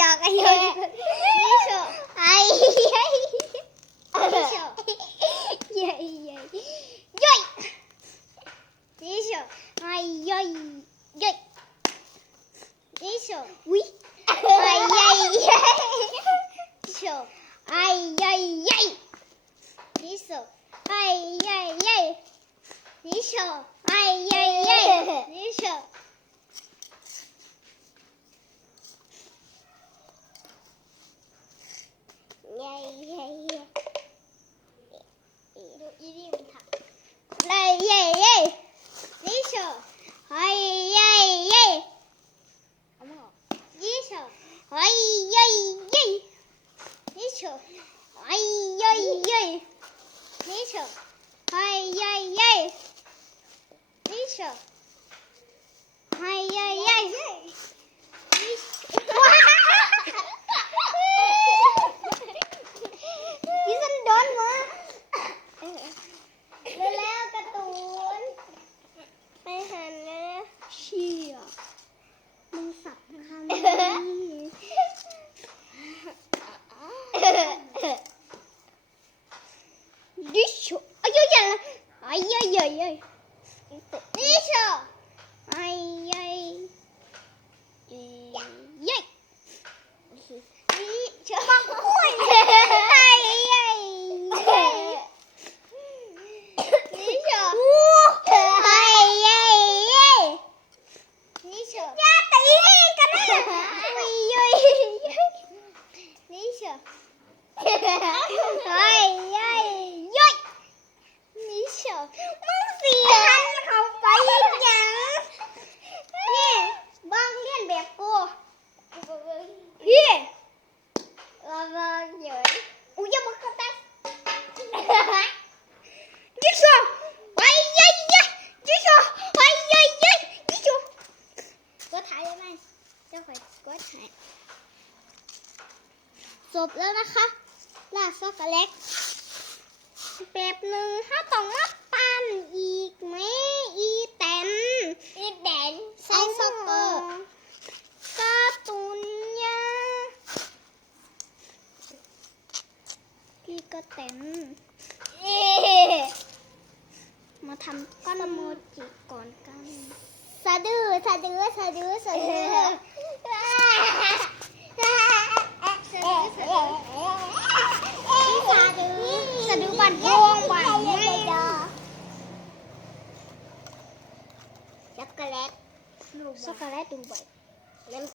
จอกไอ้ย่อยนี่โชไอ้ย่อยนี่โชย่อยย่อยนี่โชไอ้ย่อยย่อยนี่โชวิไอ้ย่อยโชไอ้ย่อยย่อยนี่โชไอ้ย่อยย่อยนี่โชไอ้ย่อยย่อยนี่โชใหญ่ใหญ่ดูอีนี่มันถักใหญ่ใหญ่ใหญ่นี่โชใหญ่ใหญ่ใหญ่เอามานี่โชใหญ่ใหญ่ใหญ่นี่โชใหญ่ใหญ่ใหญ่นี่โชใหญ่ใหญ่ใหญ่นี่โชใหญ่ใหญ่ใหญ่นี่นี่ฉันโดนมาแล้วการ์ตูนไปหันแล้วเชี่ยมึงสับคำนี้ดิโชอายุยังอายุเยอะดิโชอายุเยอะดิโชมาคุยมึงเสียเขาไปยังนี่บ้างเรียนแบบกูพี่บ้างเยอะอุ้ยมึงก็ได้ดิโชไปยัยดิโชไปยัยดิโชก็ถ่ายได้ไหมเจ้าข่อยก็ถ่ายจบแล้วนะคะลาดช็อกโกแลตแบบนึงถ้าต้องมาปั้นอีกไหมอีแตนใส่ซ็อกเกอร์การ์ตูนยาพี่ก็แตนมาทำก้อนโมจิก่อนกันสะดือ